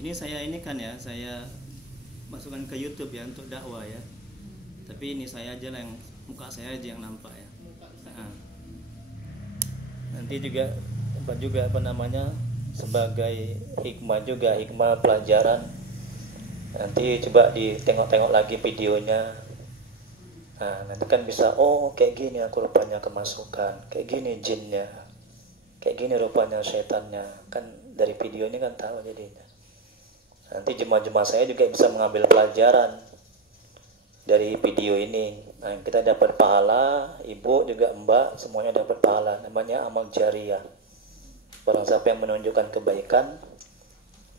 Ini saya ini kan ya, saya masukkan ke YouTube ya untuk dakwah ya. Tapi ini saya aja lah yang muka saya aja yang nampak ya. Nah, nanti juga tempat juga apa namanya sebagai hikmah juga, hikmah pelajaran. Nanti coba ditengok-tengok lagi videonya. Nah, nanti kan bisa, oh kayak gini aku rupanya kemasukan, kayak gini jinnya, kayak gini rupanya setannya. Kan dari video ini kan tahu jadinya. Nanti jemaah-jemaah saya juga bisa mengambil pelajaran dari video ini. Nah, kita dapat pahala, ibu juga mbak, semuanya dapat pahala. Namanya amal jariyah. Barang siapa yang menunjukkan kebaikan,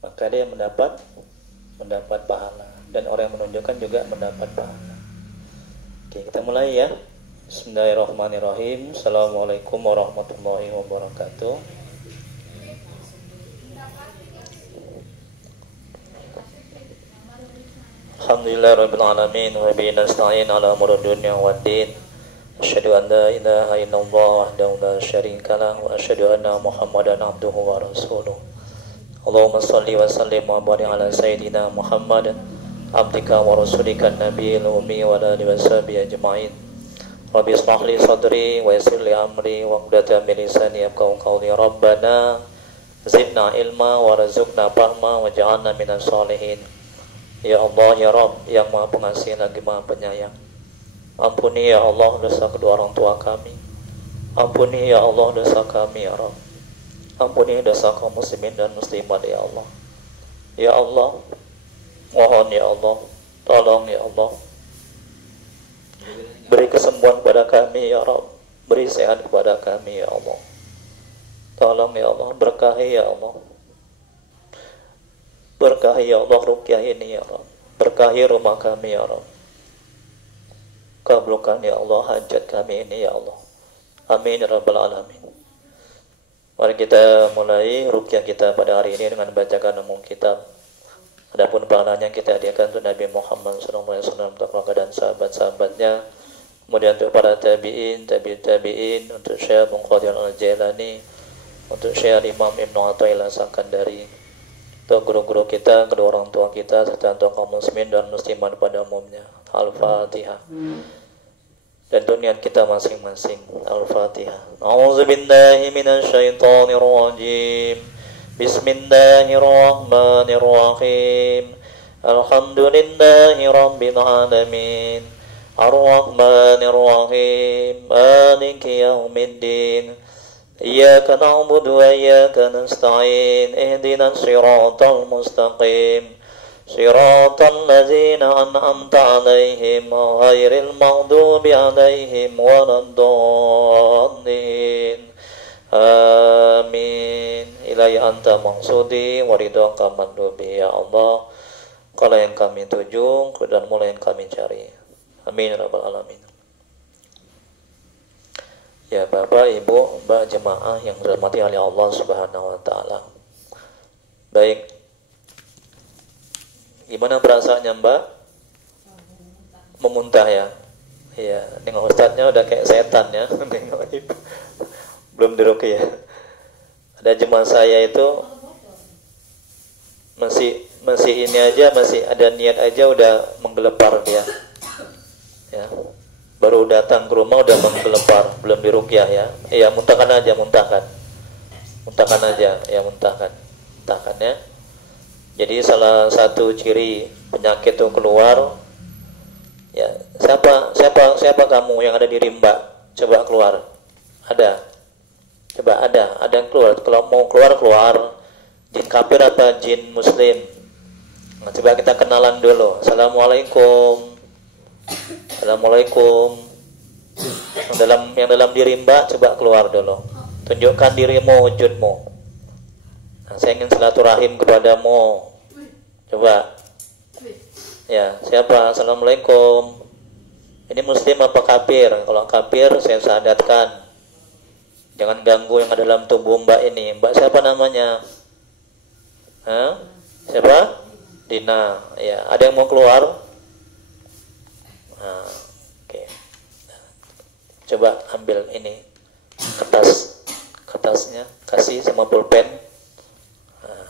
maka dia mendapat pahala. Dan orang yang menunjukkan juga mendapat pahala. Oke, kita mulai ya. Bismillahirrahmanirrahim. Assalamualaikum warahmatullahi wabarakatuh. Alhamdulillahirabbil alamin wa bihi nasta'in ala umuri dunya waddin. Asyhadu an la ilaha illallah wahdahu la syarika lah wa asyhadu anna Muhammadan abduhu wa rasuluh. Allahumma shalli wa sallim wa barik ala sayyidina Muhammad abdika wa rasulika nabiyil ummi wa ala alihi washabihi ajma'in. Rabbi ishrah li sadri wa yassir li amri wa qudatan min lisani yafqahu qawli. Rabbana zidna ilma wa razuqna fahma waj'alna minas sholihin. Ya Allah, ya Rabb, yang maha pengasih lagi maha penyayang, ampuni ya Allah dosa kedua orang tua kami. Ampuni ya Allah dosa kami ya Rabb. Ampuni dosa kaum muslimin dan muslimat ya Allah. Ya Allah, mohon ya Allah, tolong ya Allah, beri kesembuhan kepada kami ya Rabb. Beri sehat kepada kami ya Allah. Tolong ya Allah, berkahi ya Allah. Berkahi ya Allah ruqyah ini ya Rabb. Berkahi rumah kami ya Rabb. Kabulkan ya Allah hajat kami ini ya Allah. Amin ya rabbal alamin. Mari kita mulai ruqyah kita pada hari ini dengan bacakan umum kitab. Adapun pahalanya kita hadiahkan untuk Nabi Muhammad SAW, untuk keluarga dan sahabat-sahabatnya. Kemudian untuk para tabi'in, tabi'in, untuk Syekh Abdul Qadir Al-Jailani, untuk Syekh Imam Ibnu Athaillah Sakandari, untuk guru-guru kita, kedua orang tua kita, serta untuk kaum muslimin dan muslimat pada umumnya. Al-Fatihah. Dan untuk niat kita masing-masing. Al-Fatihah. A'udzubillahi minasyaitonirrajim. Bismillahirrahmanirrahim. Alhamdulillahi rabbil alamin. Ar-Rahmanirrahim. Maliki yaumiddin. Iyyaka na'budu wa iyyaka nasta'in. Ihdinas siratal mustaqim. Siratal ladzina an'amta 'alaihim ghairil maghdubi 'alaihim waladdallin. Amin. Ilaihi anta maqsudi wa ridhaka madlubi ya Allah. Qala yang kami tuju dan mulai yang kami cari. Amin ya rabbal alamin. Ya Bapak, Ibu, Mbak jemaah yang dirahmati oleh Allah Subhanahu wa taala. Baik. Gimana perasaannya Mbak? Memuntah ya? Iya, dengan ustadznya udah kayak setan ya. Belum diruqyah. Ada jemaah saya itu masih ini aja, masih ada niat aja udah menggelepar dia. Ya. Baru datang ke rumah udah menggelepar, belum diruqyah ya. Iya, muntahkan aja, muntahkan. Muntahkan aja, ya muntahkan. Muntahkan ya. Jadi salah satu ciri penyakit itu keluar ya. Siapa kamu yang ada di rimba? Coba keluar. Ada. Coba ada yang keluar. Kalau mau keluar. Jin kafir apa jin muslim? Nah, coba kita kenalan dulu. Assalamualaikum. Assalamualaikum. Yang dalam diri Mbak coba keluar dulu. Tunjukkan dirimu, wujudmu. Nah, saya ingin silaturahim kepadamu. Coba. Ya, siapa? Assalamualaikum. Ini muslim apa kafir? Kalau kafir saya syahadatkan. Jangan ganggu yang ada dalam tubuh Mbak ini. Mbak siapa namanya? Hah? Siapa? Dina. Ya, ada yang mau keluar? Nah, oke. Coba ambil ini kertasnya, kasih sama pulpen. Nah.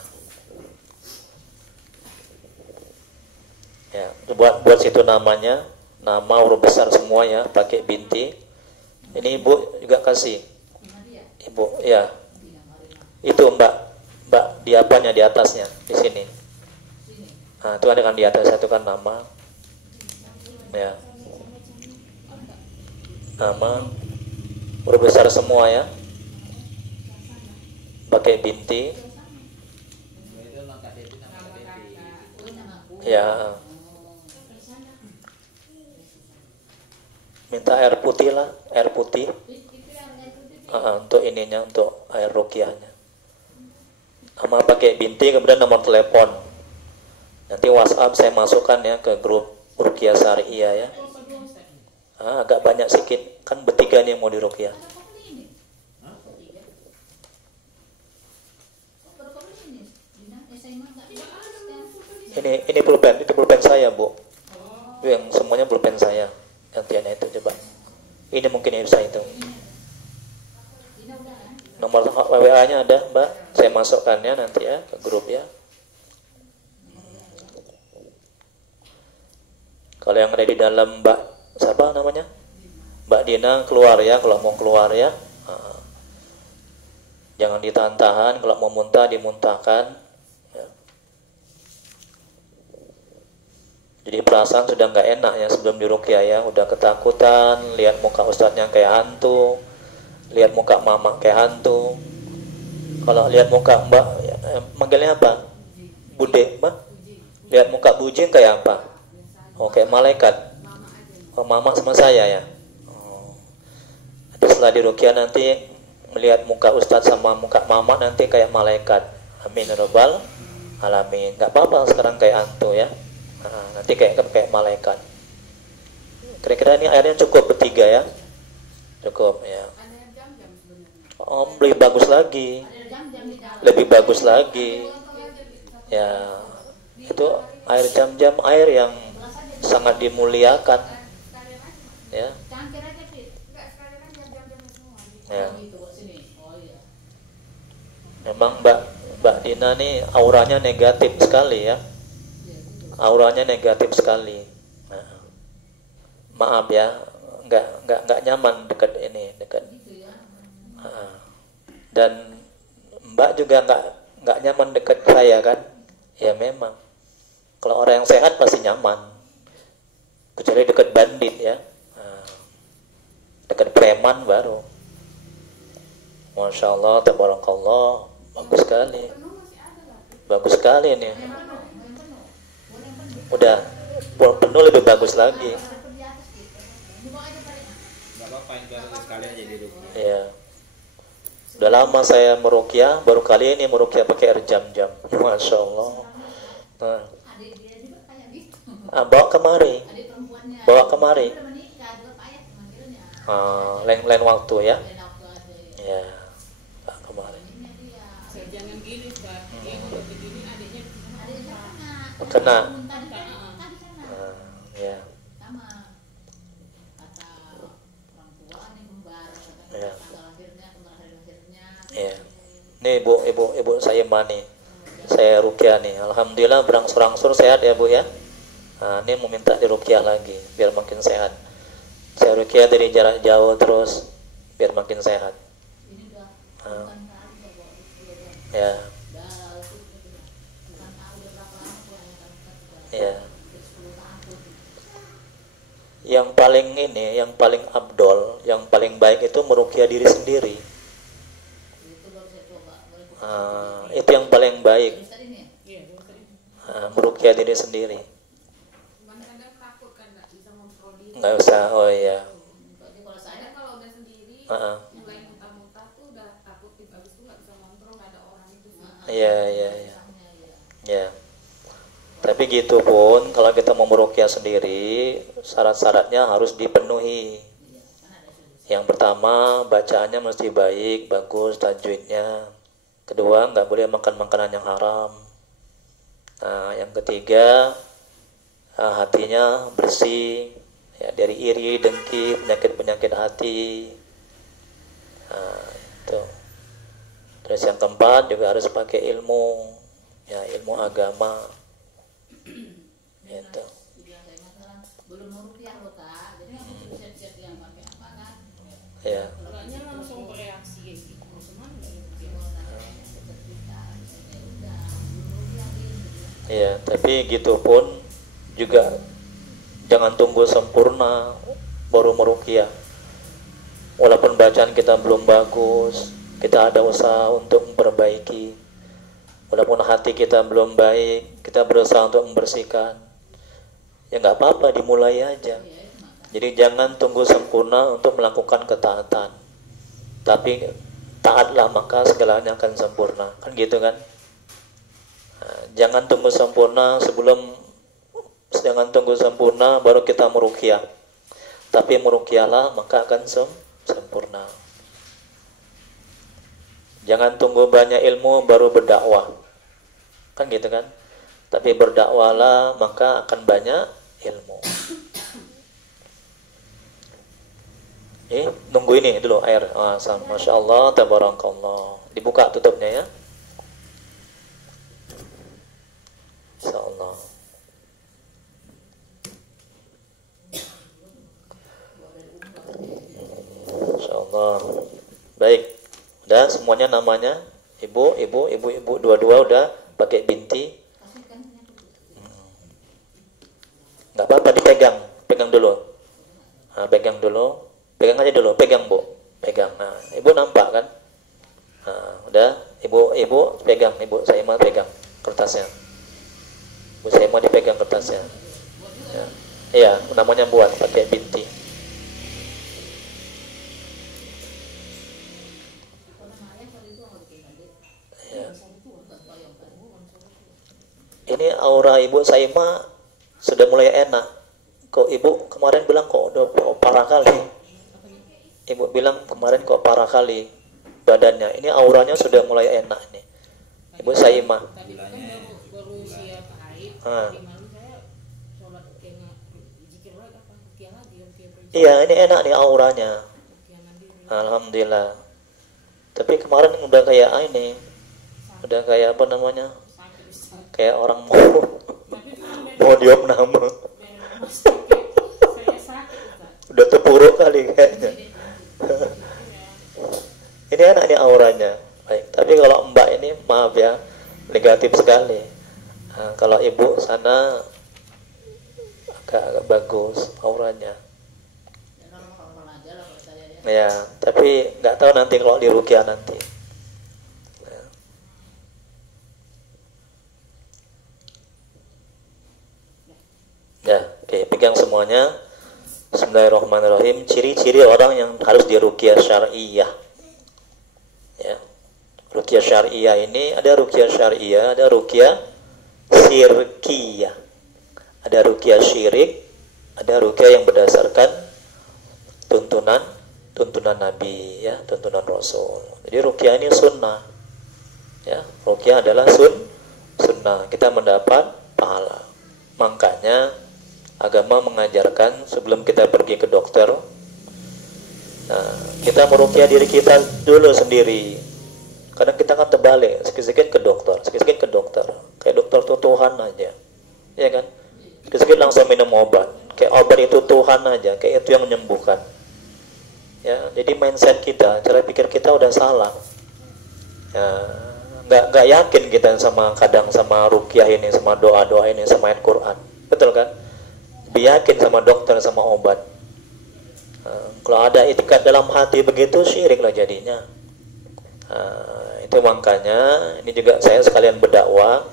Ya, buat situ namanya, nama huruf besar semua ya, pakai binti. Ini ibu juga kasih. Ibu, ya. Itu mbak di apanya, di atasnya, di sini. Nah, itu ada kan di atas itu kan nama. Ya. Nama huruf besar semua ya. Pakai binti. Ya. Minta air putih lah, air putih. Untuk ininya, untuk air ruqyahnya. Sama pakai binti, kemudian nomor telepon. Nanti WhatsApp saya masukkan ya ke grup Ruqyah Syariah ya. Agak banyak sedikit, kan bertiga nih yang mau di ruqyah. Ini pulpen, itu pulpen saya bu. Yang semuanya pulpen saya. Gantiannya itu coba. Ini mungkin Irsa itu. Nomor WA-nya ada mbak, saya masukkannya nanti ya ke grup ya. Kalau yang ada di dalam mbak, siapa namanya? Mbak Dina keluar ya, kalau mau keluar ya. Jangan ditahan-tahan, kalau mau muntah dimuntahkan. Ya. Jadi perasaan sudah nggak enak ya sebelum diruqyah ya, udah ketakutan, lihat muka ustadznya kayak hantu, lihat muka mama kayak hantu. Kalau lihat muka mbak, ya, manggilnya apa? Bude, mbak? Lihat muka bujing kayak apa? Oh, kayak malaikat. Oh, mama sama saya ya. Oh. Nanti setelah diruqyah nanti melihat muka ustadz sama muka mama nanti kayak malaikat. Amin ya rabbal alamin. Nggak apa-apa sekarang kayak hantu ya. Nanti kayak malaikat. Kira-kira ini airnya cukup bertiga ya? Cukup ya. Oh, lebih bagus lagi. Lebih bagus lagi. Ya, itu air jam-jam, air yang sangat dimuliakan. Ya. Ya. Memang Mbak Dina nih auranya negatif sekali ya. Auranya negatif sekali. Nah, maaf ya, nggak nyaman dekat ini, dekat. Dan Mbak juga nggak nyaman dekat saya kan? Ya memang. Kalau orang yang sehat pasti nyaman. Kecuali dekat bandit ya. Dekat preman baru. Masya Allah, tabarakallah, bagus sekali. Bagus sekali nih. Udah penuh lebih bagus lagi. Iya. Udah lama saya meruqyah, baru kali ini meruqyah pakai air jam-jam. Masya Allah. Nah. Bawa kemari. Bawa kemari. Lain waktu ya. Ya. Bawa kemari. Kena. Ya. Ya. Ya. Nih ibu saya mani. Saya ruqyah nih. Alhamdulillah berangsur-angsur sehat ya bu ya. Nah, ini mau minta diruqyah lagi biar makin sehat. Saya ruqyah dari jarak jauh terus biar makin sehat. Ya. Ya. Yang paling abdol, yang paling baik itu meruqyah diri sendiri. Itu yang paling baik. Meruqyah diri sendiri. Nggak usah, oh iya. Kalau saya kalau udah sendiri, yang lain muntah-muntah tuh udah takut habis itu nggak bisa ngontrol, nggak ada orang itu. Iya. Tapi gitu pun, kalau kita mau meruqyah sendiri, syarat-syaratnya harus dipenuhi. Yang pertama, bacaannya mesti baik, bagus, tajwidnya. Kedua, nggak boleh makan makanan yang haram. Nah, yang ketiga, hatinya bersih. Ya, dari iri, dengki, penyakit-penyakit hati. Nah, itu. Terus yang keempat juga harus pakai ilmu, ya ilmu agama. Itu. belum merupiah loh Kak, jadi aku tuh siap-siap yang pakai apa kan? Ya. Orangnya langsung bereaksi kayak gitu, cuman ya, tapi gitu pun juga jangan tunggu sempurna baru meruqyah. Walaupun bacaan kita belum bagus, kita ada usaha untuk memperbaiki. Walaupun hati kita belum baik, kita berusaha untuk membersihkan. Ya nggak apa-apa, dimulai aja. Jadi jangan tunggu sempurna untuk melakukan ketaatan. Tapi taatlah maka segalanya akan sempurna. Kan gitu kan? Nah, jangan tunggu sempurna jangan tunggu sempurna baru kita meruqyah. Tapi meruqyahlah maka akan sempurna. Jangan tunggu banyak ilmu baru berdakwah. Kan gitu kan? Tapi berdakwahlah maka akan banyak ilmu. Nunggu ini dulu air. Masya Allah, tabarakallah. Dibuka tutupnya ya. Insya Allah. Insya Allah. Baik. Udah semuanya namanya ibu, dua-dua udah pakai binti. Nggak apa-apa dipegang, pegang dulu. Nah, pegang dulu. Pegang aja dulu, pegang Bu, pegang. Nah, ibu nampak kan? Nah, udah, ibu pegang, ibu saya mau pegang kertasnya. Ibu saya mau dipegang kertasnya. Ya. Iya, namanya buat pakai binti. Ya. Ini aura ibu Saima sudah mulai enak. Kok ibu kemarin bilang kok udah parah kali? Ibu bilang kemarin kok parah kali badannya. Ini auranya sudah mulai enak nih. Ibu Saima. Tadi kan baru siap haid. Iya, ini enak nih auranya. Alhamdulillah. Tapi kemarin udah kayak ini. Udah kayak apa namanya? Kayak orang mau diopname. Udah terpuruk kali kayaknya. Ini enak nih auranya. Baik, tapi kalau Mbak ini maaf ya, negatif sekali. Nah, kalau ibu sana agak bagus auranya. Ya, tapi nggak tahu nanti kalau di ruqyah nanti. Ya, oke, pegang semuanya. Bismillahirrahmanirrahim. Ciri-ciri orang yang harus di ruqyah syar'iyah. Ya. Ruqyah syar'iyah ini ada ruqyah syar'iyah, ada ruqyah syirkiyah. Ada ruqyah syirik, ada ruqyah yang berdasarkan tuntunan Nabi, ya, tuntunan Rasul. Jadi ruqyah ini sunnah. Ya, ruqyah adalah sunnah. Kita mendapat pahala. Makanya agama mengajarkan sebelum kita pergi ke dokter, nah, kita meruqyah diri kita dulu sendiri. Kadang kita kan terbalik, sedikit-sedikit ke dokter, sedikit-sedikit ke dokter. Kayak dokter itu Tuhan aja, ya kan? Sedikit-sedikit langsung minum obat. Kayak obat itu Tuhan aja, kayak itu yang menyembuhkan. Ya, jadi mindset kita, cara pikir kita udah salah. Ya, nggak yakin kita kadang sama ruqyah ini, sama doa-doa ini, sama ayat Quran, betul kan? Yakin sama dokter, sama obat. Kalau ada itikat dalam hati begitu, syirik lah jadinya. Itu makanya ini juga saya sekalian berdakwah.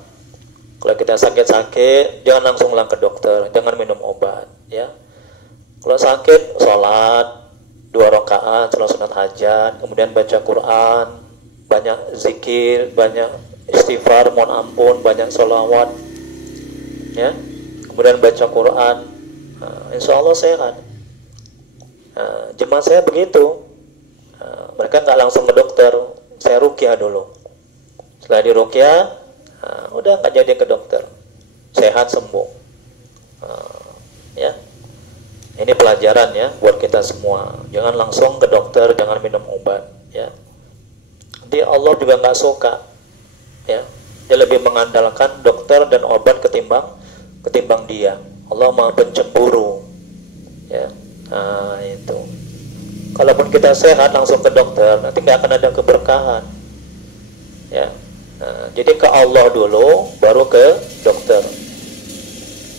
Kalau kita sakit-sakit, jangan langsung pulang ke dokter, jangan minum obat, ya. Kalau sakit, sholat 2 rakaat, sholat sunat hajat, kemudian baca Quran, banyak zikir, banyak istighfar, mohon ampun, banyak sholawat, ya. Kemudian baca Quran, insya Allah sehat. Jemaah saya begitu, mereka nggak langsung ke dokter, saya ruqyah dulu. Setelah di ruqyah, udah nggak jadi ke dokter, sehat sembuh. Ya, ini pelajaran ya buat kita semua. Jangan langsung ke dokter, jangan minum obat, ya. Nanti Allah juga nggak suka, ya. Dia lebih mengandalkan dokter dan obat ketimbang dia. Allah Maha Pencemburu. Ya, nah itu. Kalaupun kita sehat langsung ke dokter, nanti nggak akan ada keberkahan. Ya, nah, jadi ke Allah dulu, baru ke dokter.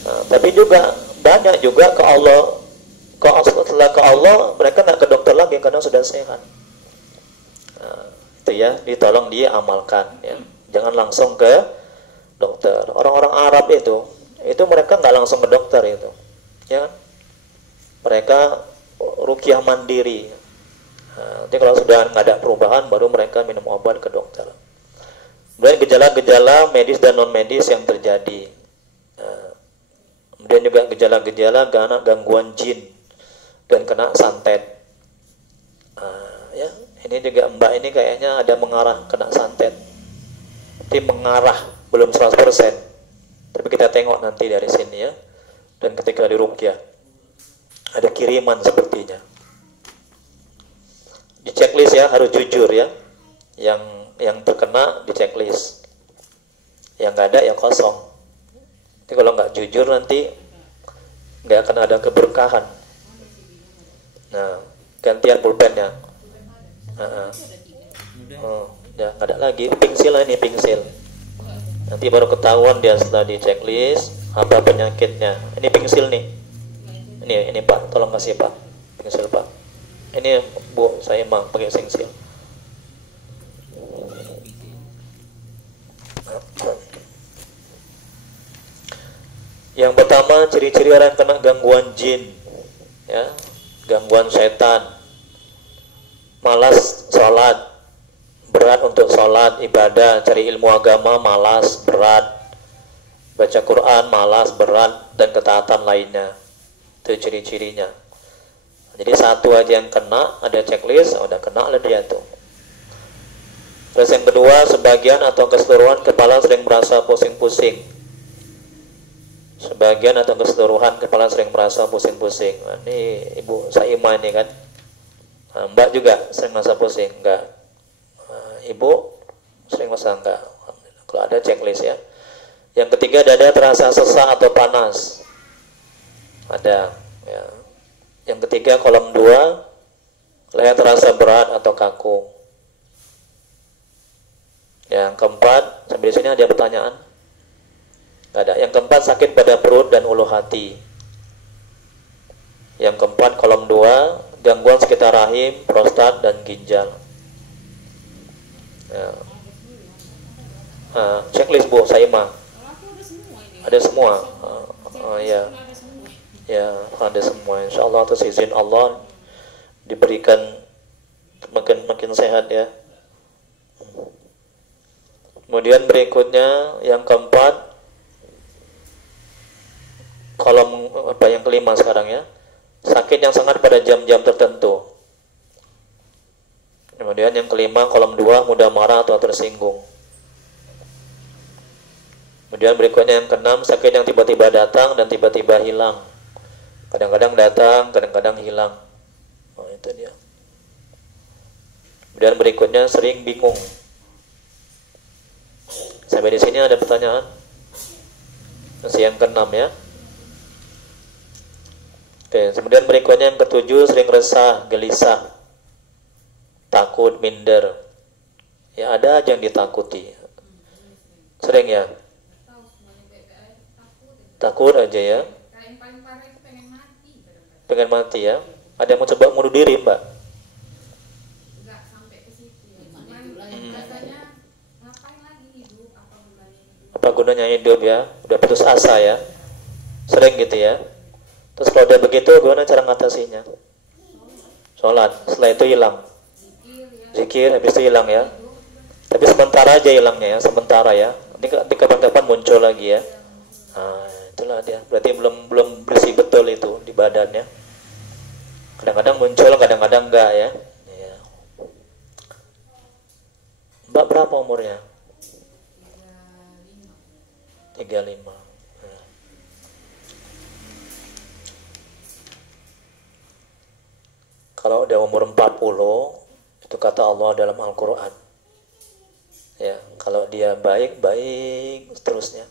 Nah, tapi juga banyak juga ke Allah, setelah ke Allah mereka nggak ke dokter lagi karena sudah sehat. Nah, itu ya, ditolong dia amalkan. Ya, jangan langsung ke dokter. Orang-orang Arab itu mereka nggak langsung ke dokter itu, ya kan? Mereka ruqyah mandiri. Nah, nanti kalau sudah nggak ada perubahan, baru mereka minum obat ke dokter. Kemudian gejala-gejala medis dan non medis yang terjadi. Nah, kemudian juga gejala-gejala gangguan jin dan kena santet. Nah, ya, ini juga Mbak ini kayaknya ada mengarah kena santet. Tapi mengarah belum 100%. Tapi kita tengok nanti dari sini ya. Dan ketika di ruqyah ada kiriman sepertinya. Di checklist ya, harus jujur ya. Yang terkena di checklist. Yang nggak ada ya kosong. Jadi kalau nggak jujur nanti nggak akan ada keberkahan. Nah, gantian pulpennya. Ya nggak ada lagi. Pingsil lah ini, pingsil. Nanti baru ketahuan dia setelah di checklist apa penyakitnya. Ini pingsil nih. Ini Pak, tolong kasih Pak. Pingsil Pak. Ini Bu, saya emang pakai pingsil. Yang pertama, ciri-ciri orang yang kena gangguan jin, ya, gangguan setan, malas sholat, berat untuk sholat, ibadah, cari ilmu agama, malas, berat, baca Quran, malas, berat, dan ketaatan lainnya. Itu ciri-cirinya. Jadi satu aja yang kena, ada checklist, udah kena lah dia tuh. Terus yang kedua, sebagian atau keseluruhan kepala sering merasa pusing-pusing. Sebagian atau keseluruhan kepala sering merasa pusing-pusing. Nah, ini Ibu Saimah ini kan. Nah, Mbak juga sering merasa pusing, enggak? Nah, Ibu sering merasa enggak? Kalau ada checklist ya. Yang ketiga, dada terasa sesak atau panas. Ada ya. Yang ketiga, kolom 2, leher terasa berat atau kaku. Yang keempat, sampai di sini ada pertanyaan? Tidak ada. Yang keempat, sakit pada perut dan ulu hati. Yang keempat, kolom 2, gangguan sekitar rahim, prostat, dan ginjal. Ya. Checklist Bu Saimah. Ada semua. Ya. Ya, ada semua. Insya Allah atas izin Allah diberikan makin sehat ya. Kemudian berikutnya yang keempat, kolom apa yang kelima sekarang ya, sakit yang sangat pada jam-jam tertentu. Kemudian yang kelima, kolom 2, mudah marah atau tersinggung. Kemudian berikutnya yang keenam, sakit yang tiba-tiba datang dan tiba-tiba hilang. Kadang-kadang datang, kadang-kadang hilang. Oh, itu dia. Kemudian berikutnya sering bingung. Sampai di sini ada pertanyaan? Masih yang keenam ya. Oke, kemudian berikutnya yang ketujuh, sering resah, gelisah, takut, minder. Ya ada aja yang ditakuti. Sering ya. Takut aja ya. Pengen mati ya. Ada yang mau coba bunuh diri Mbak? Enggak sampai ke situ ya. Cuman rasanya ngapain lagi hidup, apa gunanya hidup ya? Udah putus asa ya. Sering gitu ya. Terus kalau udah begitu gimana cara ngatasinya? Sholat. Setelah itu hilang. Zikir habis itu hilang ya. Tapi sementara aja hilangnya ya, sementara ya. Nanti kapan-kapan muncul lagi ya. Nah, itulah dia. Berarti belum bersih betul itu di badannya. Kadang-kadang muncul, kadang-kadang enggak ya. Ya. Mbak berapa umurnya? 35. Nah. Kalau udah umur 40, itu kata Allah dalam Al-Quran. Ya, kalau dia baik, baik seterusnya.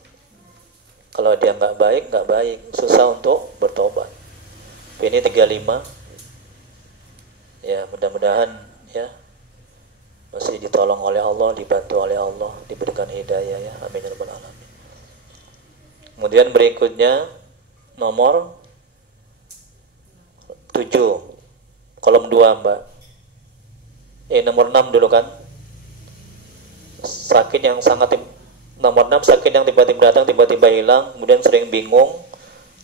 Kalau dia nggak baik, susah untuk bertobat. ini 35. Ya, mudah-mudahan ya masih ditolong oleh Allah, dibantu oleh Allah, diberikan hidayah ya. Amin ya rabbal alamin. Kemudian berikutnya nomor 7, kolom 2 Mbak. Nomor 6 dulu kan. Sakit yang sangat nomor 6, sakit yang tiba-tiba datang, tiba-tiba hilang, kemudian sering bingung.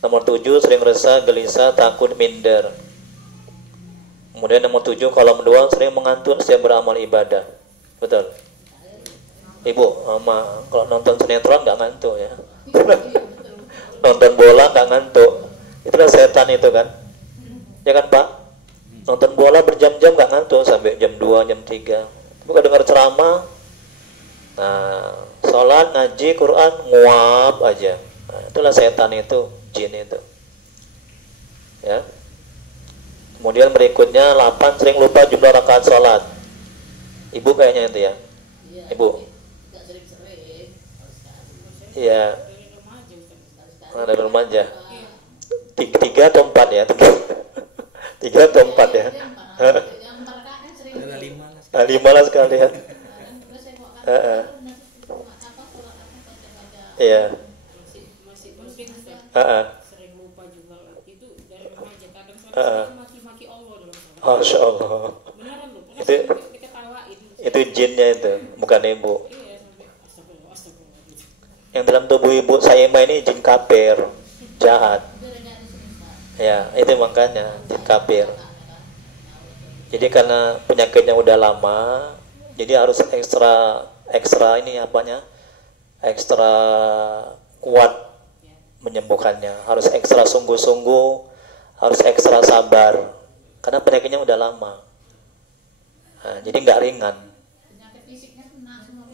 Nomor 7, sering resah, gelisah, takut, minder. Kemudian nomor 7, kolom 2, sering mengantuk setiap beramal ibadah. Betul? Ibu, kalau nonton sinetron nggak ngantuk ya. Nonton bola nggak ngantuk. Itulah setan itu kan. Ya kan Pak? Nonton bola berjam-jam nggak ngantuk, sampai jam 2, jam 3. Bukan dengar ceramah. Nah, sholat, ngaji, Quran, nguap aja. Nah, itulah setan itu, jin itu. Ya. Kemudian berikutnya 8, sering lupa jumlah rakaat sholat. Ibu kayaknya itu ya. Ibu. Iya. Ada remaja. 3 atau 4 ya? 3 atau 4 ya? Ada 5 lah sekalian. Iya. Sering lupa juga itu dari remaja, kadang maki-maki Allah dalam sholat. Masya Allah. Beneran loh, diketawain. Itu jinnya itu, bukan ibu. Iya, sampai astagfirullah. Yang dalam tubuh ibu Saimah ini jin kafir, jahat. Ya, itu makanya jin kafir. Jadi karena penyakitnya udah lama, jadi harus ekstra ini apanya? Ekstra kuat menyembuhkannya. Harus ekstra sungguh-sungguh, harus ekstra sabar. Karena penyakitnya udah lama. Nah, jadi nggak ringan.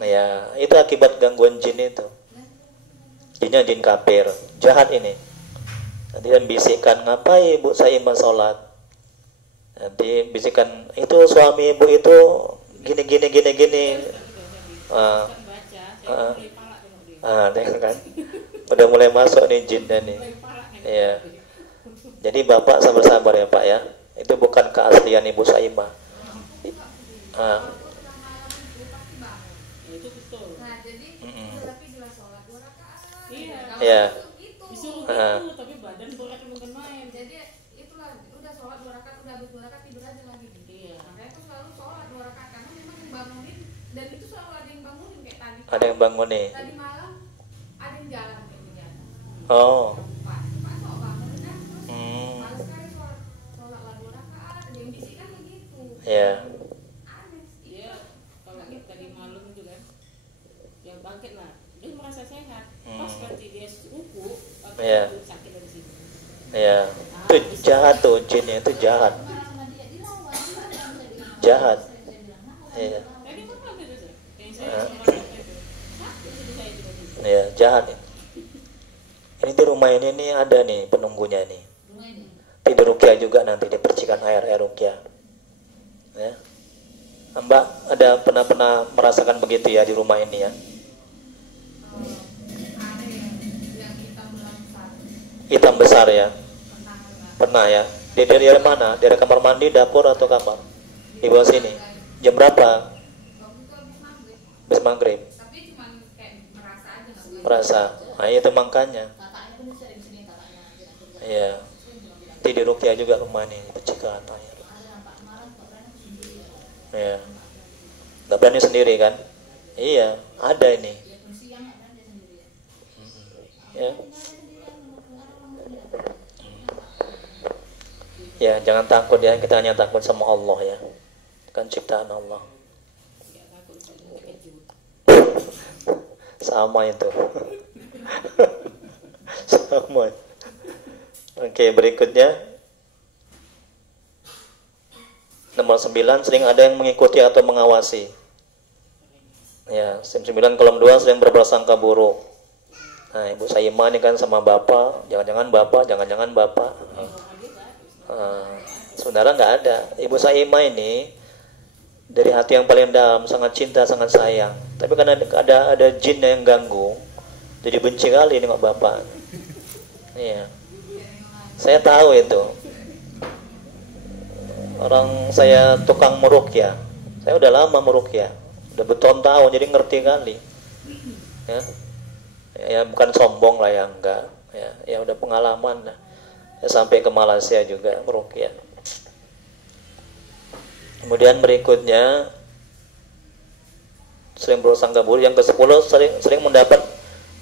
Nah, ya, itu akibat gangguan jin itu. Jinnya jin kafir, jahat ini. Nanti kan bisikkan, ngapain ibu Saimah sholat? Nanti bisikkan, itu suami ibu itu gini. Kan? Udah mulai masuk nih jinnya nih. Iya. Jadi bapak sabar-sabar ya Pak ya. Itu bukan keaslian ibu Saimah. Ya. Disuruh gitu, tapi badan berat bukan main. Jadi itulah udah sholat 2 rakaat, udah habis 2 rakaat tidur aja lagi. Iya. Makanya itu selalu sholat 2 rakaat karena memang yang bangunin, dan itu selalu ada yang bangunin kayak tadi. Ada yang bangun nih. Tadi malam ada yang jalan kayak jalan. Oh. Pak sok bangunin kan terus malas sekali sholat lah 2 rakaat, ada yang bisikkan begitu. Iya. Aneh sih. Iya, kalau tadi malam itu kan, yang bangkit lah, dia merasa sehat. Pas nanti dia ruku, Iya. sakit dari situ. Iya. Itu jahat tuh, jinnya itu jahat. Jahat. Iya. Tadi pernah gitu sih, yang saya sakit itu saya tiba-tiba. Iya, jahat ini. Ini di rumah ini nih ada nih penunggunya nih. Tidak rukyah juga nanti dipercikan air rukyah. Ya. Mbak ada pernah merasakan begitu ya di rumah ini ya? Ada yang hitam besar. Hitam besar ya? Pernah ya? Dari mana? Dari kamar mandi, dapur atau kamar? Di bawah sini. Jam berapa? Waktu itu habis maghrib. Habis maghrib. Tapi cuma kayak merasa aja nggak Merasa. Nah itu makanya. Iya. Nanti di rukyah juga rumah ini percikan air. Iya. Nggak berani sendiri kan? Iya, ada ini. Ya. Ya, jangan takut ya, kita hanya takut sama Allah ya. Kan ciptaan Allah. Sama itu. Sama. Oke, berikutnya nomor 9, sering ada yang mengikuti atau mengawasi. Ya, 9 kolom 2, sering berprasangka buruk. Nah, Ibu Saimah ini kan sama bapak, jangan-jangan bapak. Sebenarnya nggak ada. Ibu Saimah ini dari hati yang paling dalam sangat cinta, sangat sayang. Tapi karena ada jin yang ganggu, jadi benci kali nengok bapak. Iya. Saya tahu itu. Orang saya tukang meruqyah. Saya udah lama meruqyah. Udah bertahun-tahun jadi ngerti kali. Ya. Ya bukan sombong lah ya, enggak. Ya udah pengalaman lah. Ya, sampai ke Malaysia juga meruqyah. Kemudian berikutnya sering bersangka buruk. Yang ke-10 sering mendapat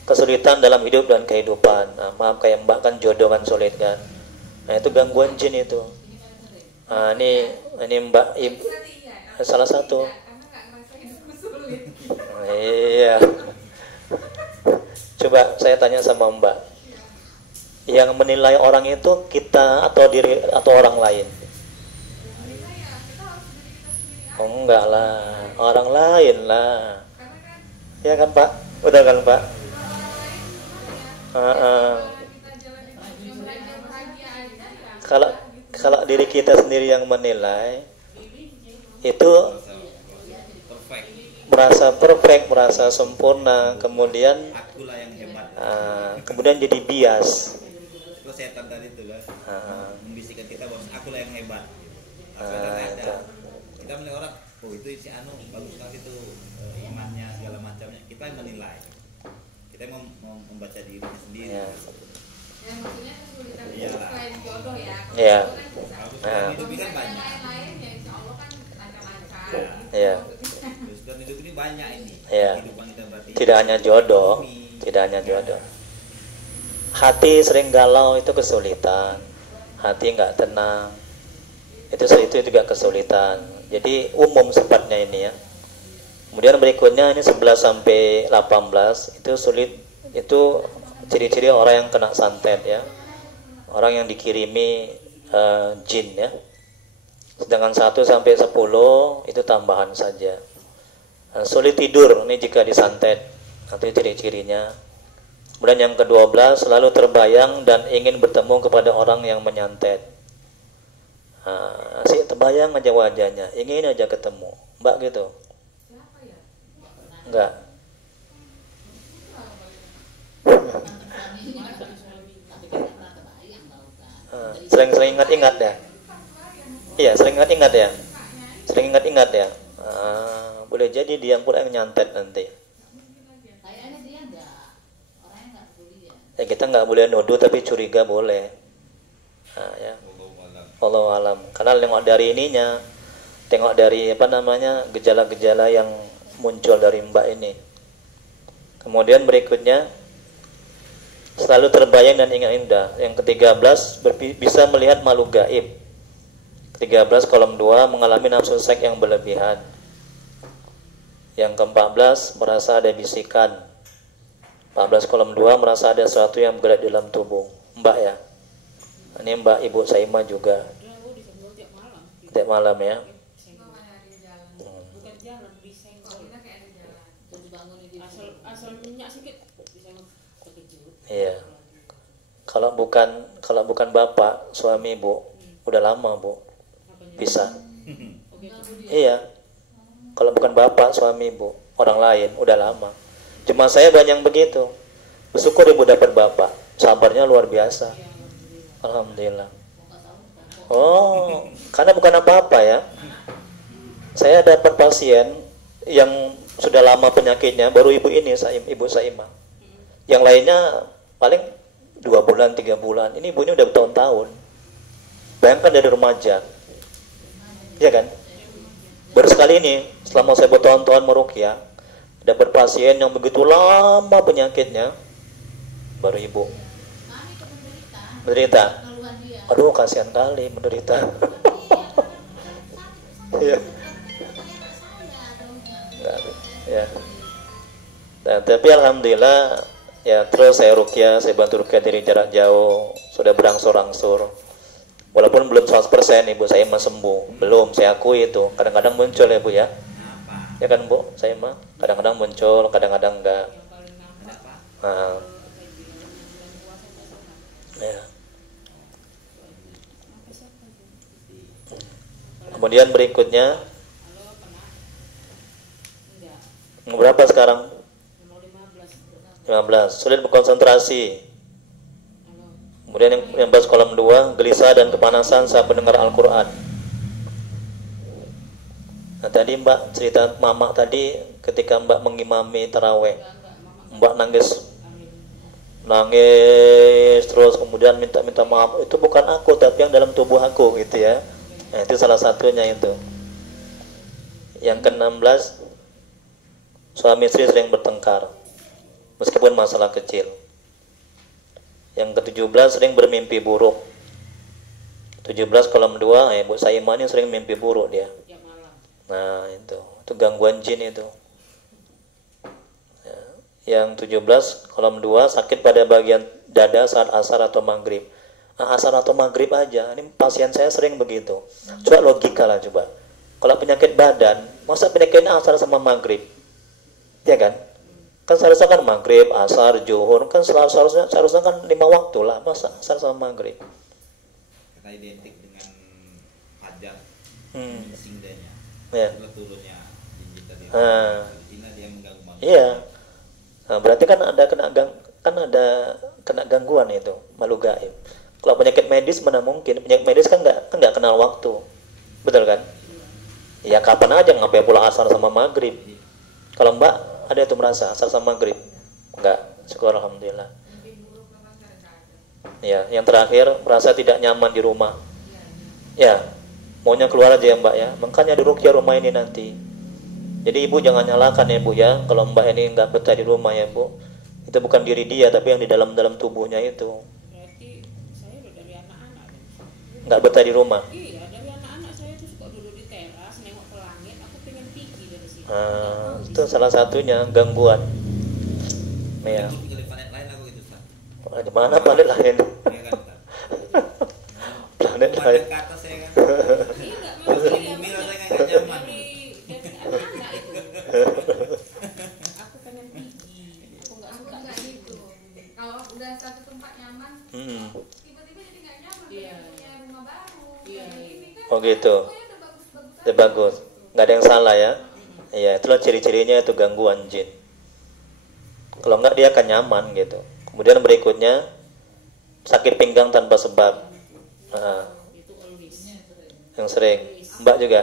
kesulitan dalam hidup dan kehidupan. Nah, maaf kayak Mbak kan jodoh kan sulit kan. Nah itu gangguan jin itu. Nah, ini Mbak Ibu salah satu. Iya. Coba saya tanya sama Mbak. Yang menilai orang itu kita atau diri atau orang lain? Oh enggak lah, orang lain lah. Ya kan Pak? Udah kan Pak? Kalau diri kita sendiri yang menilai itu merasa perfect, merasa sempurna, kemudian akulah yang hebat. Kemudian jadi bias. Itu setan tadi itu kan membisikkan kita bahwa akulah yang hebat. Kita melihat orang, oh itu si Anu bagus sekali itu imannya segala macamnya. Kita yang menilai. Kita mau membaca dirinya sendiri. Ya. Ya, maksudnya kesulitan itu selain jodoh ya. Iya. Kalau hidup ini kan banyak. Lain-lain ya insya Allah kan lancar-lancar. Iya. Kesulitan hidup ini banyak ini. Iya. Kehidupan kita berarti. Tidak hanya jodoh, tidak hanya jodoh. Hati sering galau itu kesulitan. Hati nggak tenang. Itu juga kesulitan. Jadi umum sifatnya ini ya. Kemudian berikutnya ini 11 sampai 18 itu sulit, itu ciri-ciri orang yang kena santet ya. Orang yang dikirimi jin ya. Sedangkan 1 sampai 10 itu tambahan saja. Sulit tidur ini jika disantet. Nanti ciri-cirinya. Kemudian yang ke-12 selalu terbayang dan ingin bertemu kepada orang yang menyantet. Asik terbayang aja wajahnya, ingin aja ketemu. Mbak gitu. Enggak. Sering ingat-ingat ya. Iya, sering ingat-ingat ya. Sering ingat-ingat ya. Boleh jadi dia pula yang nyantet nanti. Ya kita nggak boleh nuduh tapi curiga boleh. Ya. Allah alam. Karena tengok dari ininya, tengok dari gejala-gejala yang muncul dari Mbak ini. Kemudian berikutnya selalu terbayang dan ingat indah. Yang ke-13 bisa melihat makhluk gaib. 13 kolom 2 mengalami nafsu seks yang berlebihan. Yang ke-14 merasa ada bisikan. 14 kolom 2 merasa ada sesuatu yang bergerak di dalam tubuh. Mbak ya. Ini Mbak Ibu Saima juga. Tiap malam ya. Iya. Kalau bukan bapak, suami Ibu, udah lama Bu. Bisa. Iya. Kalau bukan bapak, suami Ibu, orang lain udah lama. Cuma saya banyak begitu. Bersyukur Ibu dapat bapak. Sabarnya luar biasa. Alhamdulillah. Oh, karena bukan apa-apa ya. Saya dapat pasien yang sudah lama penyakitnya, baru ibu ini, Ibu Saima. Yang lainnya paling 2 bulan, 3 bulan. Ini ibunya udah bertahun-tahun. Bayangkan dari remaja. Iya kan? Baru sekali ini, selama saya bertahun-tahun meruqyah, dapat pasien yang begitu lama penyakitnya, baru ibu menderita. Aduh, kasihan kali menderita. Iya. Ya. Nah, tapi alhamdulillah ya, terus saya ruqyah, saya bantu ruqyah dari jarak jauh, sudah berangsur-angsur. Walaupun belum 100% Ibu saya mah sembuh, belum, saya akui itu. Kadang-kadang muncul ya Bu ya. Ya kan Bu, saya mah kadang-kadang muncul, kadang-kadang enggak. Nah. Ya. Kemudian berikutnya berapa sekarang? 15. Sulit berkonsentrasi. Kemudian yang 14 kolom 2, gelisah dan kepanasan saat mendengar Al-Quran. Nah, tadi Mbak cerita Mama tadi ketika Mbak mengimami taraweh, Mbak nangis terus kemudian minta maaf, itu bukan aku tapi yang dalam tubuh aku gitu ya. Nah, itu salah satunya itu. Yang ke-16, suami istri sering bertengkar meskipun masalah kecil. Yang ke-17, sering bermimpi buruk. 17 kolom 2, Bu Saimah ini sering mimpi buruk dia. Nah, itu gangguan jin itu. Yang 17 kolom 2, sakit pada bagian dada saat asar atau maghrib. Nah, asar atau maghrib aja, ini pasien saya sering begitu. Coba logika lah coba. Kalau penyakit badan, masa penyakitnya asar sama maghrib? Ya kan? Kan seharusnya kan maghrib, asar, zuhur, kan seharusnya kan 5 waktu lah, masa asar sama maghrib? Karena identik dengan hajat, singdanya, Ya. turunnya jinjit tadi. Ini dia mengganggu manusia. Iya. Nah, berarti kan ada kena gangguan itu, makhluk gaib. Kalau penyakit medis mana mungkin? Penyakit medis kan nggak kenal waktu, betul kan? Ya kapan aja, ngapain pula asar sama maghrib? Kalau Mbak ada itu merasa asar sama maghrib? Enggak, syukur alhamdulillah. Ya, yang terakhir merasa tidak nyaman di rumah. Ya, maunya keluar aja ya Mbak ya. Makanya diruqyah rumah ini nanti. Jadi Ibu jangan nyalakan ya Bu ya. Kalau Mbak ini nggak betah di rumah ya Bu, itu bukan diri dia tapi yang di dalam tubuhnya itu. Berarti saya udah dari anak-anak. Nggak betah di rumah. Iya, dari anak-anak saya tuh suka duduk di teras, nengok ke langit, aku pengen pergi dari situ. Itu salah satunya gangguan. Ya. Aku tinggal di planet lain aku gitu, Ustaz. Di mana planet lain? Iya kan, Ustaz? Planet Pandang lain. ke atas saya kan. Iya, nggak maksudnya Di bumi ya, rasanya nggak nyaman. dari anak-anak itu. Aku pengen pergi, aku nggak Aku suka nggak di gitu. Kalau udah satu tempat nyaman, tiba-tiba jadi nggak nyaman. Iya. Pengen punya rumah baru. Iya. Ini kan Oh gitu. pokoknya udah bagus-bagus Itu bagus. Nggak ada yang salah ya. Iya, itulah ciri-cirinya itu gangguan jin. Kalau nggak dia akan nyaman gitu. Kemudian berikutnya sakit pinggang tanpa sebab. itu always. Yang sering. Mbak juga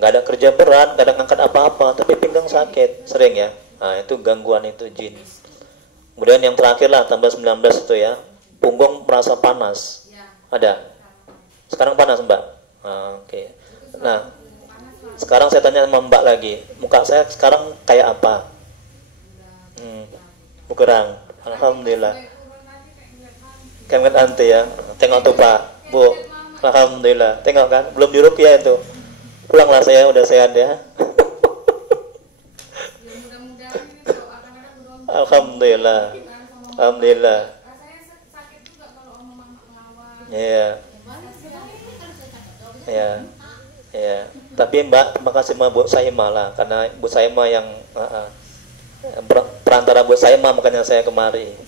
nggak ada kerja berat, nggak ada ngangkat apa-apa, tapi pinggang sakit, sering ya. Nah, itu gangguan itu jin. Kemudian yang terakhir lah tambah 19 itu ya, punggung merasa panas. Ada. Sekarang panas Mbak. Oke. Nah, sekarang saya tanya sama Mbak lagi, muka saya sekarang kayak apa? Kurang. Alhamdulillah. Kayak ngeliat hantu ya. Tengok tuh Pak, Bu. Alhamdulillah. Tengok kan, belum diruqyah itu. Pulanglah saya udah sehat ya. mudah-mudahan ini kalau akan-akan udah Alhamdulillah. Alhamdulillah. rasanya sakit juga kalau mama ngelawan. Iya. Iya. Iya. Tapi Mbak, terima kasih sama Bu Saimah lah, karena Bu Saimah yang perantara Bu Saimah makanya saya kemari.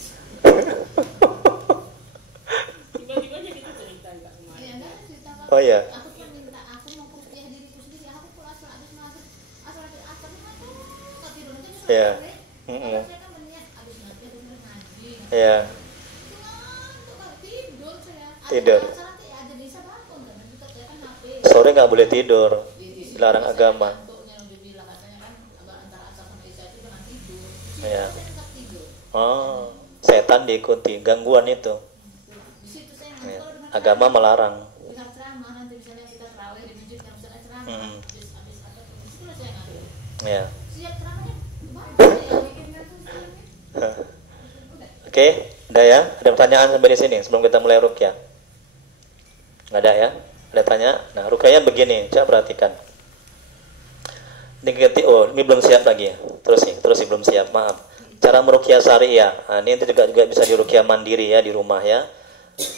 Tiba-tiba aja kita cerita nggak kemarin. Iya, enggak cerita Pak. Oh iya. Aku kan minta aku mau kuliah diriku sendiri. Aku kalau asal habis maghrib, asal nggak tidur nanti nyusul Iya. maghrib. Mm-mm. Kalau saya kan berniat habis maghrib ngaji. Iya. Ngantuk kalau tidur saya. Tidur. Asal nanti ada bisa bangun kan. Nanti saya kan HP. Sore nggak boleh tidur, dilarang agama. Ngantuknya lebih bilang katanya kan agak antara asal sama isya itu jangan tidur. Iya. Saya tetap tidur. Oh, setan diikuti, gangguan itu. Di situ saya Iya. ngantuk dengan Agama melarang. dengar ceramah nanti misalnya kita terawih di masjid yang misalnya ceramah habis apa itu saya ngantuk. Ya. Siap ceramahnya bagus ya bikinnya tuh. Oke, udah ya. Ada pertanyaan sampai di sini sebelum kita mulai ruqyah? Nggak ada ya? Ada tanya? Nah, ruqyahnya begini, coba perhatikan. Ini belum siap lagi ya. Terus nih, belum siap, maaf. Cara meruqyah syariah. Nah, ini juga bisa diruqyah mandiri ya di rumah ya.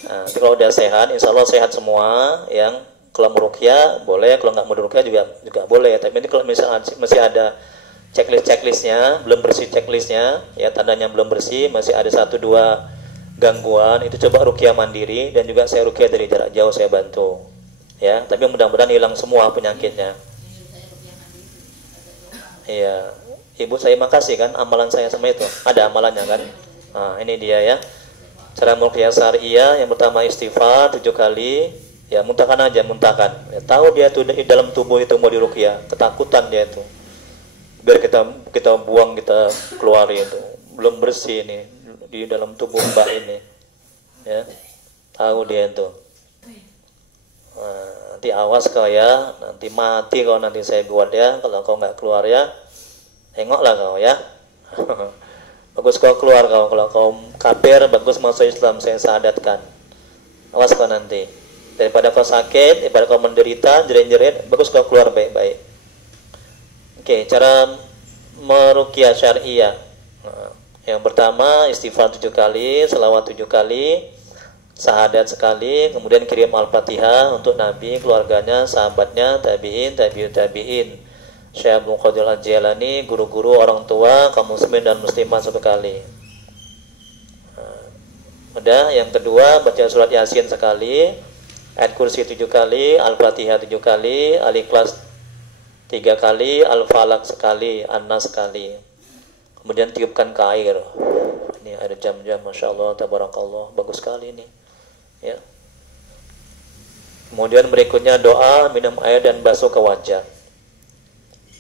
Nah, tapi kalau udah sehat, insya Allah sehat semua. Yang kalau meruqyah boleh, kalau nggak mau diruqyah juga boleh. Tapi ini kalau misalnya masih ada checklistnya, belum bersih checklistnya, ya tandanya belum bersih, masih ada 1-2 gangguan, itu coba ruqyah mandiri dan juga saya ruqyah dari jarak jauh saya bantu. Ya, tapi mudah-mudahan hilang semua penyakitnya. Iya, Ibu saya makasih kan amalan saya sama itu. Ada amalannya kan? Nah, ini dia ya. Cara meruqyah syariah yang pertama istighfar 7 kali, Ya muntahkan aja, muntahkan. Ya, tahu dia tuh di dalam tubuh itu mau diruqyah, ketakutan dia itu. Biar kita buang, kita keluarin itu. Belum bersih ini di dalam tubuh mbak ini. Ya. Tahu dia itu. Nah, nanti awas kau ya, nanti mati kau nanti saya buat ya. Kalau kau nggak keluar ya, tengoklah kau ya. Bagus kau keluar kau. Kalau kau kafir, bagus masuk Islam, saya syahadatkan. Awas kau nanti. Daripada kau sakit, daripada kau menderita, jerit-jerit, bagus kau keluar baik-baik. Oke, cara meruqyah syariah. Nah, yang pertama istighfar 7 kali, selawat 7 kali, syahadat sekali, kemudian kirim Al-Fatihah untuk Nabi, keluarganya, sahabatnya, tabi'in, tabi'ut tabi'in. Syekh Abdul Qadir Al-Jilani, guru-guru, orang tua, kaum muslimin dan muslimat 1 kali. Nah, udah, yang kedua baca surat Yasin sekali, ayat kursi 7 kali, Al-Fatihah 7 kali, Al-Ikhlas 3 kali, Al-Falaq sekali, An-Nas sekali. Kemudian tiupkan ke air. Ini air jam-jam, Masya Allah, Tabarakallah, bagus sekali ini. Ya. Kemudian berikutnya doa, minum air dan basuh ke wajah.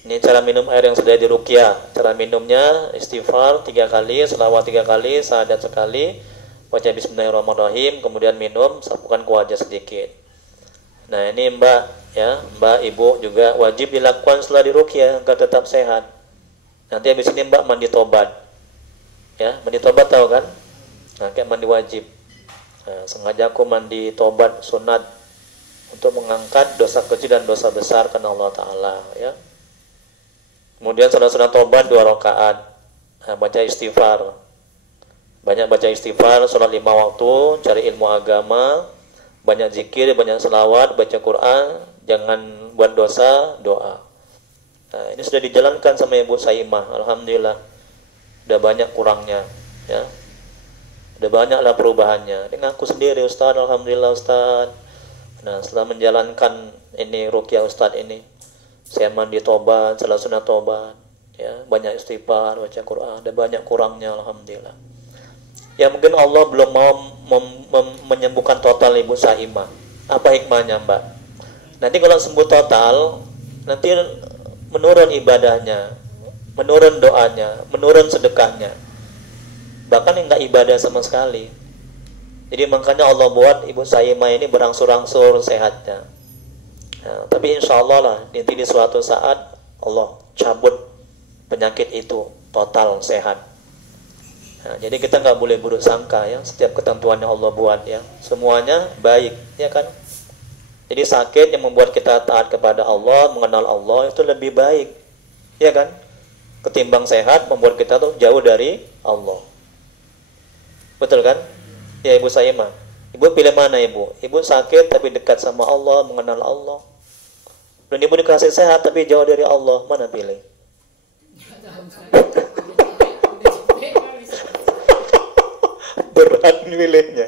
Ini cara minum air yang sudah diruqyah. Cara minumnya istighfar 3 kali, selawat 3 kali, syahadat sekali, baca bismillahirrahmanirrahim, kemudian minum, sapukan ke wajah sedikit. Nah ini mbak, ya mbak, ibu juga wajib dilakukan setelah diruqyah agar tetap sehat. Nanti habis ini mbak mandi tobat, ya mandi tobat tahu kan? Nah kayak mandi wajib. Nah, sengaja aku mandi tobat sunat untuk mengangkat dosa kecil dan dosa besar karena Allah Taala, ya. Kemudian sunat tobat 2 rakaat, nah, baca istighfar. Banyak baca istighfar, sholat 5 waktu, cari ilmu agama, banyak zikir, banyak selawat, baca Quran, jangan buat dosa, doa. Nah, ini sudah dijalankan sama Ibu Saimah, alhamdulillah. Udah banyak kurangnya, ya. Udah banyaklah perubahannya. Ini ngaku sendiri, Ustaz, alhamdulillah Ustaz. Nah, setelah menjalankan ini ruqyah Ustaz ini, saya mandi tobat, salat sunat tobat, ya, banyak istighfar, baca Quran, ada banyak kurangnya, alhamdulillah. Ya mungkin Allah belum mau menyembuhkan total Ibu Saimah. Apa hikmahnya mbak? Nanti kalau sembuh total, nanti menurun ibadahnya, menurun doanya, menurun sedekahnya, bahkan enggak ibadah sama sekali. Jadi makanya Allah buat Ibu Saimah ini berangsur-angsur sehatnya. Nah, tapi insya Allah lah, nanti di suatu saat Allah cabut penyakit itu total sehat. Nah, jadi kita nggak boleh buruk sangka ya, setiap ketentuan yang Allah buat ya, semuanya baik ya kan. Jadi sakit yang membuat kita taat kepada Allah, mengenal Allah itu lebih baik ya kan, ketimbang sehat membuat kita tuh jauh dari Allah. Betul kan? Ya Ibu Saimah, Ibu pilih mana Ibu? Ibu sakit tapi dekat sama Allah, mengenal Allah. Dan Ibu dikasih sehat tapi jauh dari Allah, mana pilih? Berat milihnya.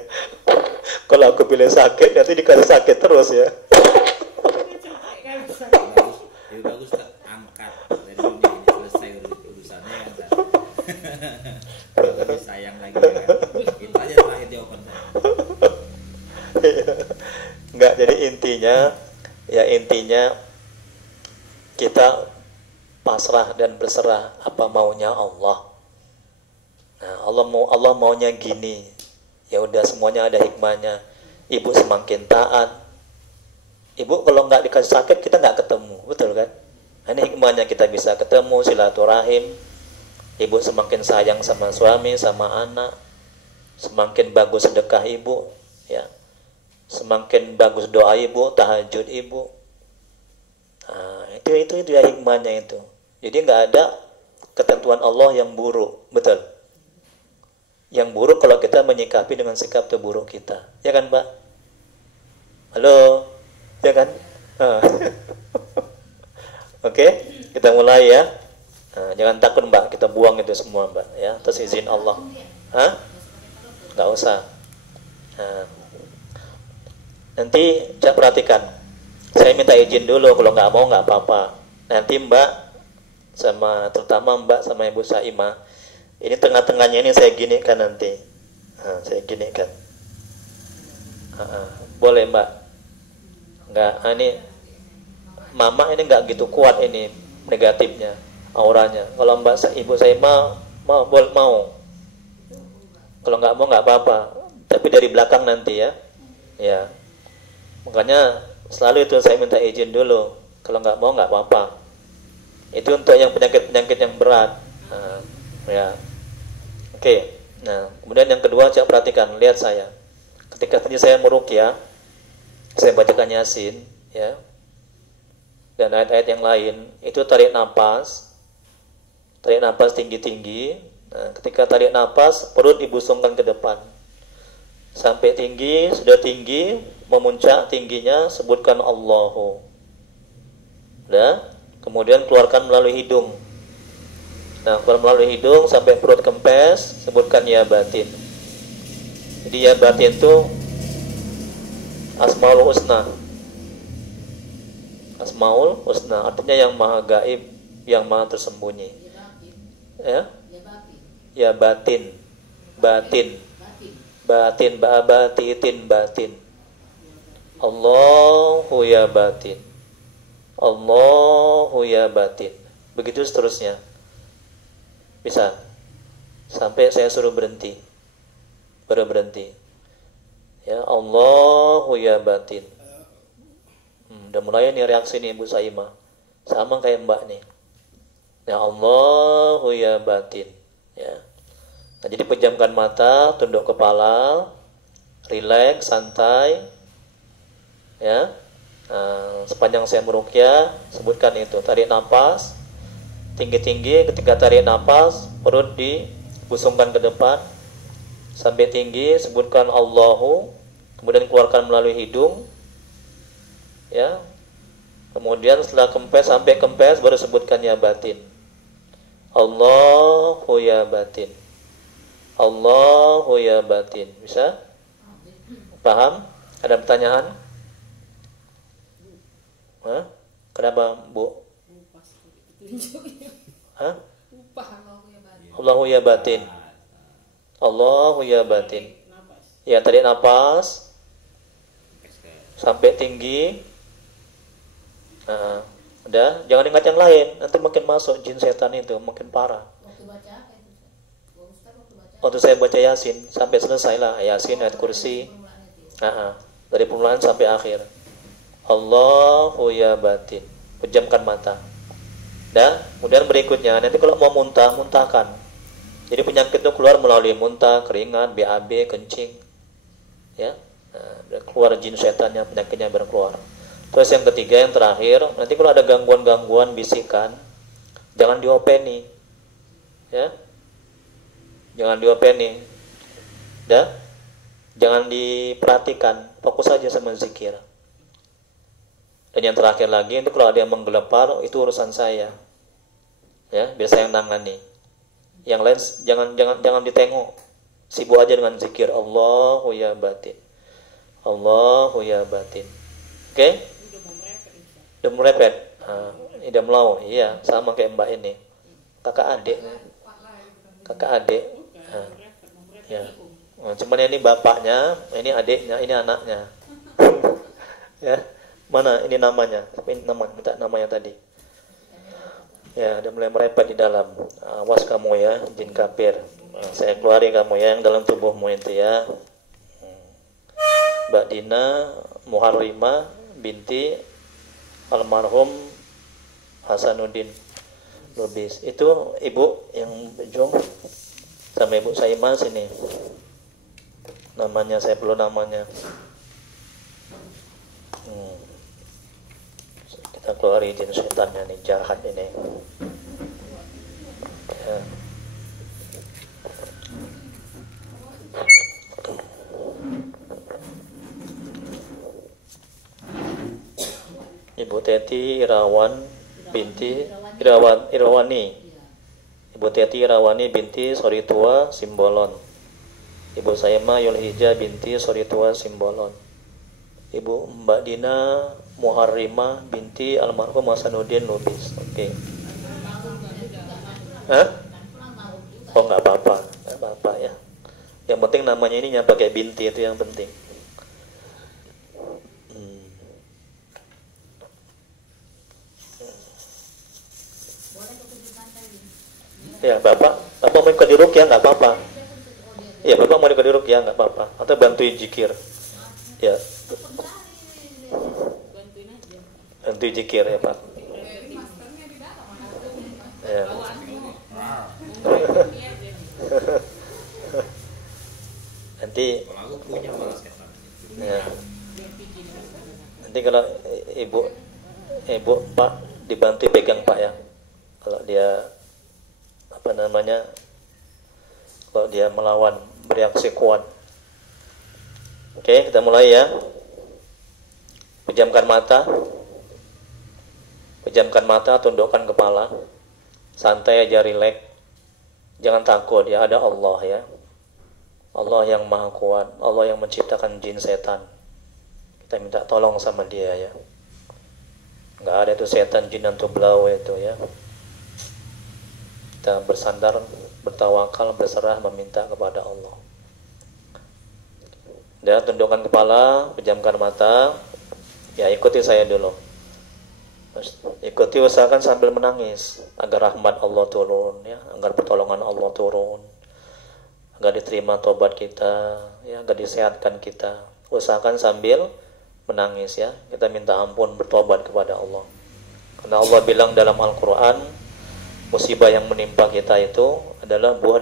Kalau aku pilih sakit, nanti dikasih sakit terus ya. Bagus tak angkat dari dunia ini, selesai urusannya kan. Lebih sayang lagi ya kan. Itu aja terakhir jawaban saya. Enggak, jadi intinya kita pasrah dan berserah apa maunya Allah. Nah, Allah maunya gini. Ya udah, semuanya ada hikmahnya. Ibu semakin taat. Ibu kalau nggak dikasih sakit, kita nggak ketemu, betul kan? Nah, ini hikmahnya kita bisa ketemu, silaturahim. Ibu semakin sayang sama suami, sama anak. Semakin bagus sedekah ibu, ya. Semakin bagus doa ibu, tahajud ibu. Nah, itu ya hikmahnya itu. Jadi nggak ada ketentuan Allah yang buruk, betul. Yang buruk kalau kita menyikapi dengan sikap terburuk kita, ya kan Mbak? Halo, ya kan? Oke, kita mulai ya. Nah, jangan takut Mbak, kita buang itu semua Mbak, ya, atas izin Allah. Hah? Nggak usah. Nah, nanti saya perhatikan. Saya minta izin dulu, kalau nggak mau nggak apa-apa. Nanti Mbak sama terutama Mbak sama Ibu Saimah, ini tengah-tengahnya ini saya ginikan nanti. Nah, saya ginikan. Boleh Mbak. Enggak, ini mama ini enggak gitu kuat ini negatifnya, auranya. Kalau ibu saya mau. Kalau nggak mau nggak apa-apa, tapi dari belakang nanti ya. Ya. Makanya selalu itu saya minta izin dulu. Kalau nggak mau nggak apa-apa. Itu untuk yang penyakit-penyakit yang berat. Nah, ya. Oke. Nah, kemudian yang kedua, coba perhatikan, lihat saya. Ketika tadi saya meruqyah, saya bacakan Yasin, ya. Dan ayat-ayat yang lain, itu tarik napas tinggi-tinggi. Nah, ketika tarik napas, perut dibusungkan ke depan sampai tinggi, sudah tinggi, memuncak tingginya, sebutkan Allahu. Nah, kemudian keluarkan melalui hidung. Nah, keluar melalui hidung sampai perut kempes, sebutkan ya batin. Jadi ya batin itu Asmaul Husna. Asmaul Husna artinya yang maha gaib, yang maha tersembunyi. Ya? Ya batin. Batin. Batin, ba'abatitin batin. Allahu ya batin. Allahu ya batin. Begitu seterusnya. Bisa. Sampai saya suruh berhenti. Baru berhenti. Ya Allahu ya batin. Udah mulai nih reaksi nih Ibu Saimah. Sama kayak Mbak nih. Ya Allahu ya batin. Ya. Nah, jadi pejamkan mata, tunduk kepala, rileks, santai. Ya. Nah, sepanjang saya meruqyah, sebutkan itu. Tarik nafas tinggi-tinggi. Ketika tarik nafas, perut dibusungkan ke depan sampai tinggi, sebutkan Allahu, kemudian keluarkan melalui hidung. Ya. Kemudian setelah kempes sampai kempes baru sebutkan ya batin. Allahu ya batin. Allahu ya batin. Bisa? Paham? Ada pertanyaan? Hah? Kenapa, Bu? Hah? Allahu ya batin. Allahu ya batin. Ya, tarik nafas sampai tinggi. Nah, udah, jangan ingat yang lain, nanti makin masuk jin setan itu, makin parah. Waktu saya baca Yasin sampai selesai lah, Yasin ayat kursi. Dari permulaan sampai akhir. Allahu ya batin. Pejamkan mata. Dan kemudian berikutnya, nanti kalau mau muntah, muntahkan. Jadi penyakit itu keluar melalui muntah, keringat, BAB, kencing. Ya. Nah, keluar jin setannya, penyakitnya berkeluar. Terus yang ketiga, yang terakhir, nanti kalau ada gangguan-gangguan bisikan, jangan diopeni. Ya. Jangan diopeni. Dah. Jangan diperhatikan, fokus saja sama zikir. Dan yang terakhir lagi, itu kalau ada yang menggelepar, itu urusan saya. Ya, biar saya yang nangani. Yang lain jangan ditengok. Sibuk aja dengan zikir Allahu ya batin. Allahu ya batin. Oke? Udah merepet. Udah melau. Iya, sama kayak Mbak ini. Kakak adik. Ya. Cuman ini bapaknya, ini adiknya, ini anaknya. Ya. Mana ini namanya? Ini minta namanya tadi. Ya, udah mulai merepet di dalam. Awas kamu ya, jin kafir. Saya keluarin kamu ya yang dalam tubuhmu itu ya. Mbak Dina Muharrimah binti almarhum Hasanuddin Lubis. Itu ibu yang berjuang sama Ibu Saimah sini. Namanya saya perlu namanya. Kita keluarin jin setannya nih, jahat ini. Ya. Ibu Teti Irawani Ibu Teti Irawani binti Soritua Simbolon. Ibu Saimah Yulhijah binti Soritua Simbolon. Ibu Mbak Dina Muharrimah binti almarhum Hasanuddin Lubis. Oke. Hah? Oh, nggak apa-apa ya. Yang penting namanya ini yang pakai binti, itu yang penting. Ya, bapak mau ikut diruqyah nggak apa-apa. Ya, bapak mau ikut diruqyah nggak apa-apa. Atau bantuin zikir. Ya, Bantuin aja. bantuin zikir ya Pak. Masternya di dalam. Ya. Dia aja. Nanti Kalau aku punya malah setan. ya. Nanti kalau ibu Pak dibantu pegang Pak ya. Kalau dia apa namanya? Kalau dia melawan bereaksi kuat. Oke, kita mulai ya. Pejamkan mata. Pejamkan mata, tundukkan kepala. Santai aja, rileks. Jangan takut ya, ada Allah ya. Allah yang maha kuat, Allah yang menciptakan jin setan. Kita minta tolong sama dia ya. Nggak ada itu setan, jin, hantu belau itu ya. Kita bersandar, bertawakal, berserah, meminta kepada Allah. Dan tundukkan kepala, pejamkan mata. Ya, ikuti saya dulu. Ikuti, usahakan sambil menangis agar rahmat Allah turun ya, agar pertolongan Allah turun, agar diterima tobat kita ya, agar disehatkan kita. Usahakan sambil menangis ya. Kita minta ampun, bertobat kepada Allah. Karena Allah bilang dalam Al-Qur'an, musibah yang menimpa kita itu adalah buah